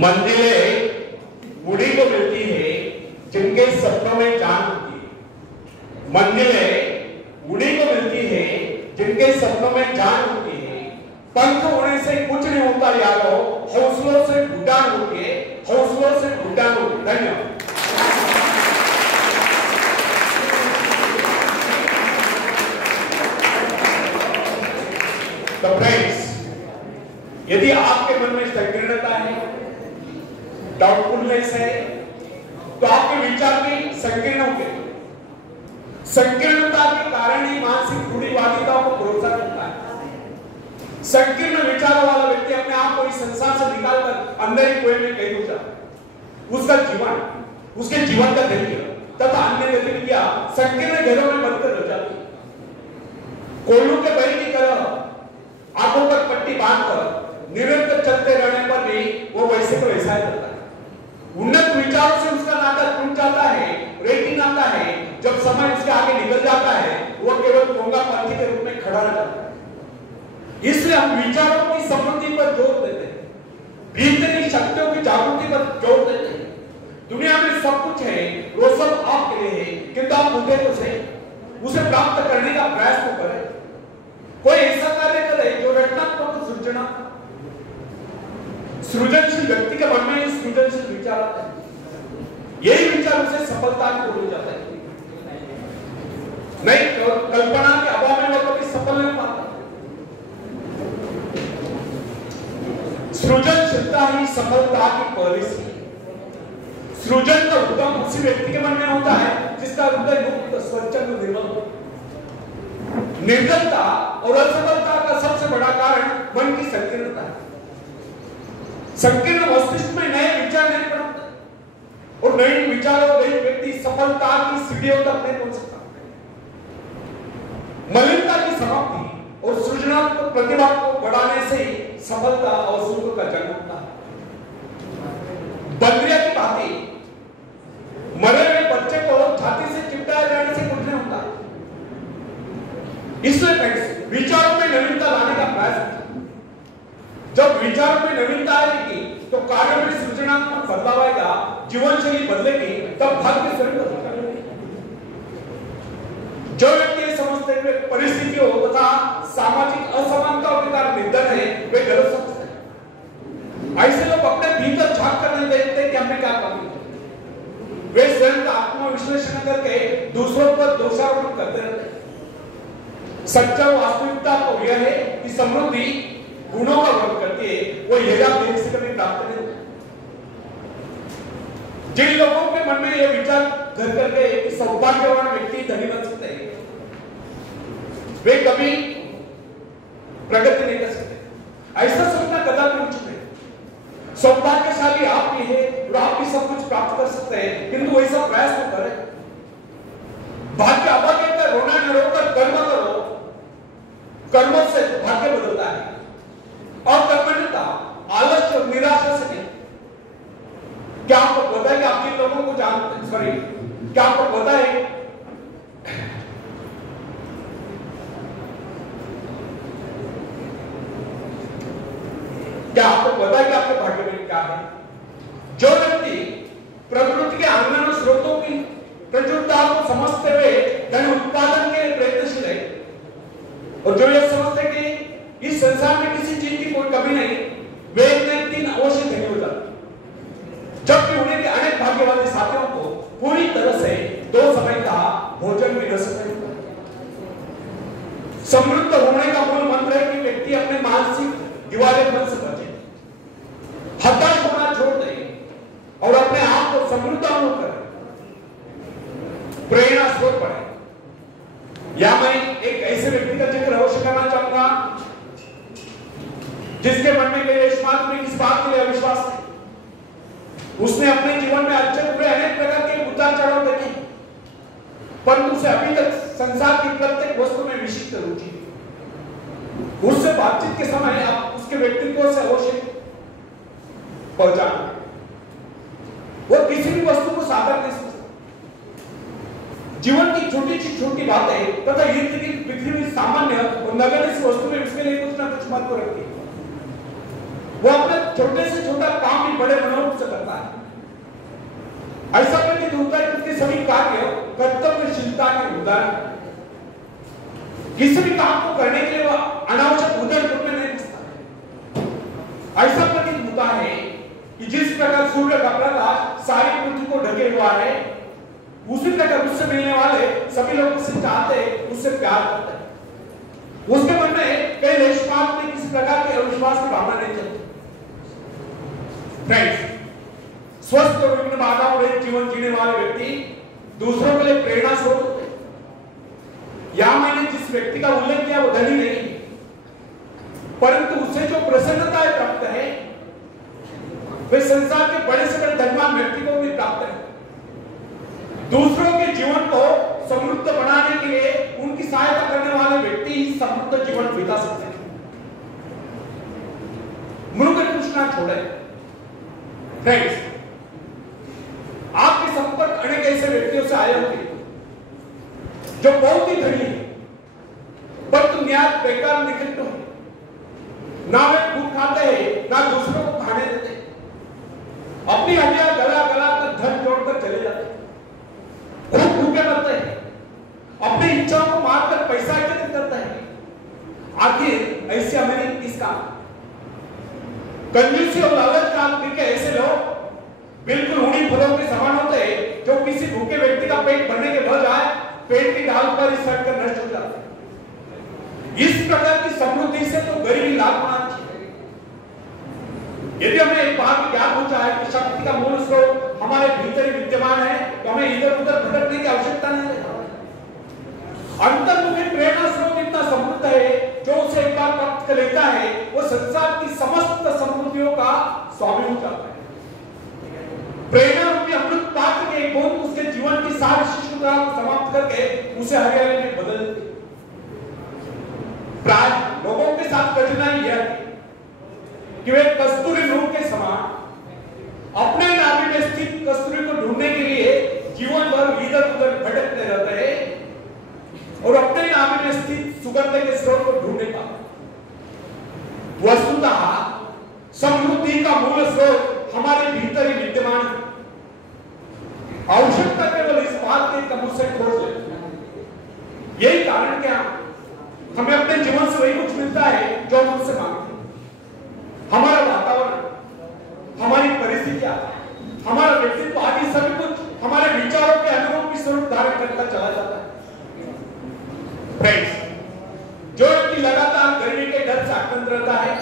मंजिलें उन्हीं को मिलती है जिनके सपनों में जान होती है। मंजिलें उन्हीं को मिलती है जिनके सपनों में जान होती है। पंख उड़ने से कुछ नहीं होता यारो, हौसलों से उड़ान होती है, हौसलों से उड़ान होती है। धन्यवाद। तो फ्रेंड्स, यदि आपके मन में संकीर्णता है, डाउटफुलनेस है, तो आपके विचार भी संकीर्ण होंगे। संकीर्णता के कारण ही मानसिक रूढ़िवादिता को भरोसा करता है। संकीर्ण विचारों वाला व्यक्ति अपने आप को इस संसार से निकालकर अंदर ही कुएं में कैद हो जाता है। उसका जीवन, उसके जीवन का ध्येय तथा अन्य गतिविधियां संकीर्ण घेरों में बंद कर जाती है। कोयलों के बैल की तरह आंखों पर पट्टी बांधकर निरंतर चलते रहने पर भी वो वैसे को वैसा ही करता है। उन्नत विचारों से उसका नाता टूट जाता है, रेटिंग आता है। जब समय उसके आगे निकल जाता है, वो केवल पोंगा पंथी के रूप में खड़ा रह जाता है। इसलिए हम विचारों की समृद्धि पर जोर देते हैं, भीतरी शक्तियों की जागृति पर जोर देते हैं। दुनिया में सब कुछ है, वो सब आपके लिए है, किंतु आप मुझे तो सही उसे प्राप्त करने का प्रयास तो करें। कोई ऐसा कार्य करे जो रचनात्मक सृजनशील व्यक्ति के मन में सृजनशील विचार आता है। यही विचार उसे सफलता को ले जाता है। नहीं तो कल्पना के अभाव में वो कभी सफल नहीं पाता। सृजनशीलता ही सफलता की पहली सीढ़ी। सृजन का उद्गम उसी व्यक्ति के मन में होता है जिसका हृदय मुक्त, स्वच्छंद, निर्मल हो। निर्धनता और असफलता का सबसे बड़ा कारण मन की संकीर्णता है। संकीर्ण मस्तिष्क में नए विचार नहीं पनपते और नए विचारों नए व्यक्ति सफलता की सीढ़ियों तक नहीं पहुंच सकता। मलिनता की समाप्ति और सृजनात्मक प्रतिभा को बढ़ाने से सफलता और सुख का जन्म होता है। बंदरिया की भांति मरे हुए बच्चे को छाती से चिपटाए जाने से कुछ नहीं होता। इसलिए विचारों में नवीनता लाने का प्रयास है। जब विचारों में नवीनता आएगी तो कार्यों में सृजनात्मक बदलाव आएगा, जीवन शैली बदलेगी, तब भाग्य स्वयं बदलेगा। जो व्यक्ति समझते हुए परिस्थितियों तथा सामाजिक असमानताओं के कारण निर्धन है, वे गलत समझते हैं। ऐसे लोग अपने भीतर झांक कर नहीं देखते कि हमने क्या कमी है। वे स्वयं का आत्मविश्लेषण करके दूसरों पर दोषारोपण करते रहते हैं। सच्चा वास्तविकता तो यह है कि समृद्धि गुणों का वर्ग करती है, वो यह देख से कभी प्राप्त नहीं होता। जिन लोगों के मन में यह विचार घर करके कि सौभाग्यवान व्यक्ति धनी बन सकते हैं, वे कभी प्रगति नहीं कर सकते। ऐसा सोचना कदापि उचित नहीं। सौभाग्यशाली आप भी है और आप भी सब कुछ प्राप्त कर सकते हैं, किंतु वैसा प्रयास तो करें। भाग्य अभाग्य का रोना न रोकर कर्म करो, कर्मों से भाग्य बदलता है। और कर्मण्यता आलस्य और निराशा से नहीं। क्या आपको पता है कि आप जिन लोगों को जानते हैं, सॉरी, क्या आपको पता है कि आपके भाग्य में क्या है? जो व्यक्ति प्रकृति के आंगन स्रोतों की प्रचुरता को समझते हुए धन उत्पादन के प्रयत्नशील है और जो यह समझते कि इस संसार में किसी चीज की कोई कमी नहीं, वे एक दिन अवश्य धनी हो जाते। जबकि उन्हें के अनेक भाग्यवान साथियों को पूरी तरह से 2 समय का भोजन भी न सकते। समृद्ध होने का मूल मंत्र है कि व्यक्ति अपने मानसिक दिवालेपन से बचे, हताश होना छोड़ दे और अपने आप को समृद्ध अनुभव करे, प्रेरणा स्रोत बढ़े। या मैं एक ऐसे व्यक्ति का जिक्र अवश्य करना चाहूंगा जिसके मन में इस बात के लिए अविश्वास है। उसने अपने जीवन में अच्छे बुरे अनेक प्रकार के उतार चढ़ाव देखे, परंतु उसे अभी तक संसार की प्रत्येक वस्तु में विशिष्ट रुचि। उससे बातचीत के समय आप उसके व्यक्तित्व से अवश्य पहचान। वो किसी भी वस्तु को साकार नहीं समझता। जीवन की छोटी सी छोटी बातें तथा इर्द गिर्द बिखरी हुई सामान्य और नगण्य वस्तु में उसके लिए कुछ ना कुछ महत्व रखती है। छोटे से छोटा काम भी बड़े मनोरूप से करता है। ऐसा प्रतीत होता है कि उसके सभी कार्य कर्तव्यशीलता के उदाहरण। किसी भी काम को करने के लिए वह अनावश्यक उधर में नहीं घुसता। ऐसा प्रतीत होता है कि जिस प्रकार सूर्य का प्रकाश सारी पृथ्वी को ढके हुआ है, उसी प्रकार उससे मिलने वाले सभी लोग उससे चाहते हैं, उससे प्यार करते हैं। उसके मन में कई लेशमात्र में किसी प्रकार के अविश्वास की भावना नहीं चलती। फ्रेंड्स, स्वस्थ और विघ्न बाधाओं रहित जीवन जीने वाले व्यक्ति दूसरों के लिए प्रेरणा स्रोत होते हैं। यहां मैंने जिस व्यक्ति का उल्लेख किया वो धनी नहीं, परंतु उसे जो प्रसन्नता प्राप्त है वे संसार के बड़े से बड़े धनवान व्यक्ति को भी प्राप्त है। दूसरों के जीवन को समृद्ध बनाने के लिए उनकी सहायता करने वाले व्यक्ति ही समृद्ध जीवन बिता सकते हैं। मुझे पूछना छोड़े फ्रेंड्स, आपके संपर्क अनेक ऐसे व्यक्तियों से आए होंगे जो बहुत ही धनी है, परंतु न्याय बेकार निकलते हैं। ना वे खुद खाते हैं, ना दूसरों को खाने देते। अपनी हड्डियां गला गला कर धन जोड़कर चले जाते हैं, खूब भूखे मरते हैं, अपनी इच्छाओं को मारकर पैसा एकत्रित करते हैं। आखिर ऐसे हमें किस काम? कंजूसी और लालच का बिके ऐसे लोग बिल्कुल उन्हीं फलों के समान होते हैं जो किसी भूखे व्यक्ति का पेट भरने के बजाय पेट की डाल पर ही सड़ कर नष्ट हो जाते हैं। इस प्रकार की समृद्धि से तो गरीबी लाभ पाना चाहिए। यदि हमें एक बात ज्ञात हो जाए कि शक्ति का मूल स्रोत हमारे भीतर ही विद्यमान है, तो हमें इधर उधर भटकने की आवश्यकता नहीं है। अंतर्मुखी प्रेरणा स्रोत इतना समृद्ध है, जो उसे एक बार प्राप्त कर लेता है वो संसार की समस्त समृद्धियों का स्वामी हो जाता है। प्रेरणा रूपी अमृत पात्र के एक बूंद उसके जीवन की सारी शिष्टता को समाप्त करके उसे हरियाली में बदल देती है। प्राय लोगों के साथ कठिनाई यह है कि वे कस्तूरी नूर के समान अपने नाभि में स्थित कस्तूरी को ढूंढने के लिए जीवन भर इधर उधर भटकते रहते हैं और अपने नाभि में स्थित सुगंध के स्रोत को ढूंढने का। वस्तुतः समृद्धि का मूल स्रोत हमारे भीतर ही विद्यमान है। आवश्यकता केवल इस बात के कम से खोज ले। यही कारण क्या हमें अपने जीवन से वही कुछ मिलता है जो हम उससे मांगते हैं। हमारा वातावरण, हमारी परिस्थितियां, हमारा व्यक्तित्व आदि सभी कुछ हमारे विचारों के अनुरूप ही स्वरूप धारण करता चला जाता है। फ्रेंड्स, जो व्यक्ति लगातार गर्मी के डर से आक्रांत रहता है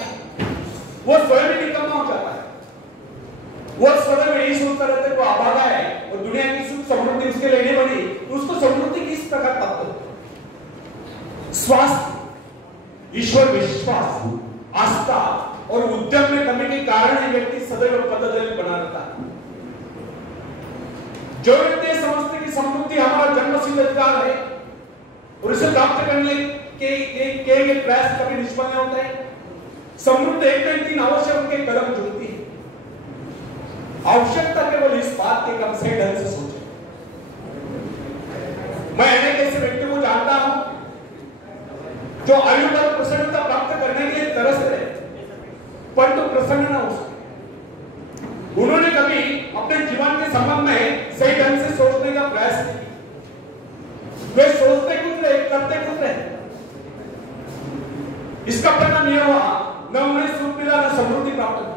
वो स्वयं ही निकम्मा हो जाता है। वो सदैव यही सोचता रहता है वो अभागा है और दुनिया की सुख समृद्धि उसके लिए नहीं बनी, तो उसको समृद्धि किस प्रकार प्राप्त होती है? स्वास्थ्य, ईश्वर विश्वास, आस्था और उद्यम में कमी के कारण ही व्यक्ति सदैव पददलित बना रहता है। जो व्यक्ति समझते कि समृद्धि हमारा जन्मसिद्ध अधिकार है और इसे प्राप्त करने के प्रयास कभी निष्फल नहीं होते हैं, समृद्ध एक न दिन अवश्य उनके कदम जुड़ती है। आवश्यकता केवल इस बात के कम से ढंग से सोचें। मैं अनेक ऐसे व्यक्ति को जानता हूं जो आयु पर प्रसन्नता प्राप्त करने के लिए तरस रहे, परंतु प्रसन्न न हो सके। उन्होंने कभी अपने जीवन के संबंध में सही ढंग से सोचने का प्रयास नहीं किया। वे सोचते कुछ रहे, करते कुछ रहे। इसका परिणाम यह हुआ न उन्हें सुख मिला न समृद्धि प्राप्त हुई।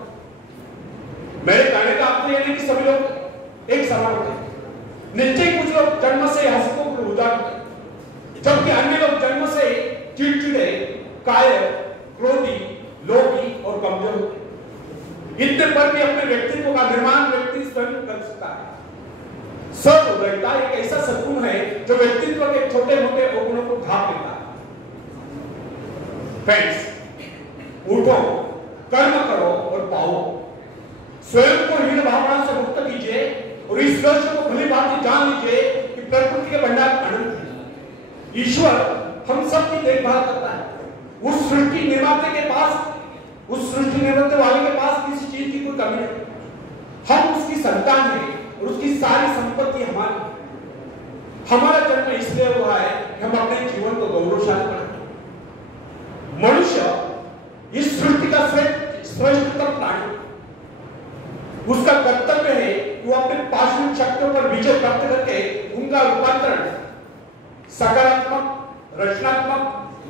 मेरे कहने का अर्थ यह नहीं कि सभी लोग एक समान होते हैं। निश्चय कुछ लोग जन्म से हंसमुख और उदार होते हैं, जबकि अन्य लोग जन्म से चिड़चिड़े, कायर, क्रोधी, लोभी और कमजोर होते हैं। इतने पर भी अपने व्यक्तित्व का निर्माण व्यक्ति स्वयं कर सकता है। सद्गुणता एक ऐसा सद्गुण है जो व्यक्तित्व के छोटे मोटे अवगुणों को ढांप लेता है। फ्रेंड्स, उठो, कर्म करो और पाओ। स्वयं को हीन भावना से मुक्त कीजिए और इस रहस्य को भली भांति जान लीजिए कि प्रकृति के भंडार अनंत है। ईश्वर हम सब की देखभाल करता है। उस सृष्टि निर्माता के पास, उस सृष्टि निर्माता वाले के पास किसी चीज की कोई कमी नहीं। हम उसकी संतान हैं और उसकी सारी संपत्ति हमारी। हमारा जन्म इसलिए हुआ है कि हम अपने जीवन को गौरवशाली बनाएं। मनुष्य इस सृष्टि का श्रेष्ठतम प्राणी, उसका कर्तव्य है कि वो अपने पार्श्विक शक्तियों पर विजय प्राप्त करके उनका रूपांतरण सकारात्मक, रचनात्मक,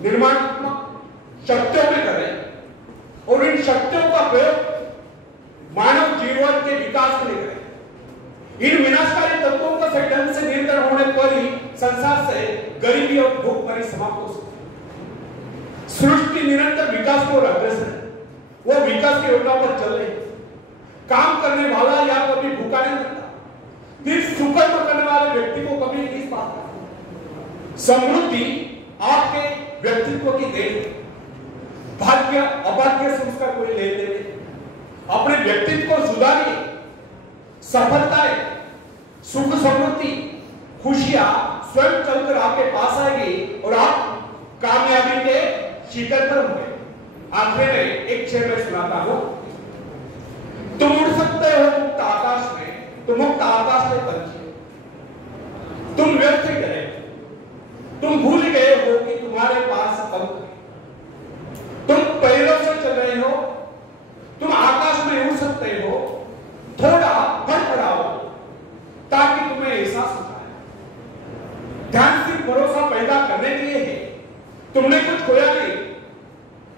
निर्माणात्मक शक्तियों में करें और इन शक्तियों का प्रयोग मानव जीवन के विकास के लिए करें। इन विनाशकारी तत्वों का सही ढंग से नियंत्रण होने पर ही संसार से गरीबी और भूखमरी समाप्त हो सकती है। सृष्टि निरंतर विकास की ओर अग्रसर है, वो विकास की योजना पर चल रही है। काम करने वाला या कभी भूखा नहीं रहता, फिर सुकर्म करने वाले व्यक्ति को कभी नहीं पाता। समृद्धि आपके व्यक्तित्व की देन है, भाग्य अभाग्य से उसका कोई लेन देन नहीं। अपने व्यक्तित्व को सुधारिए, सफलताएं, सुख समृद्धि, खुशियां स्वयं चलकर आपके पास आएगी और आप कामयाबी के शिखर पर होंगे। आखिर में एक शेर में सुनाता हूं, तुम उड़ सकते हो मुक्त आकाश में, तो मुक्त आकाश में पंछी, तुम व्यर्थ गए, तुम भूल गए हो कि तुम्हारे पास पंख है, तुम पैरों से चल रहे हो, तुम आकाश में उड़ सकते हो, थोड़ा फड़फड़ाओ ताकि तुम्हें एहसास हो जाए। ध्यान सिर्फ भरोसा पैदा करने के लिए है, तुमने कुछ खोया नहीं,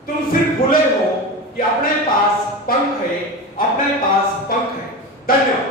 तुम सिर्फ भूले हो कि अपने पास पंख है, अपने पास पंख है। धन्यवाद।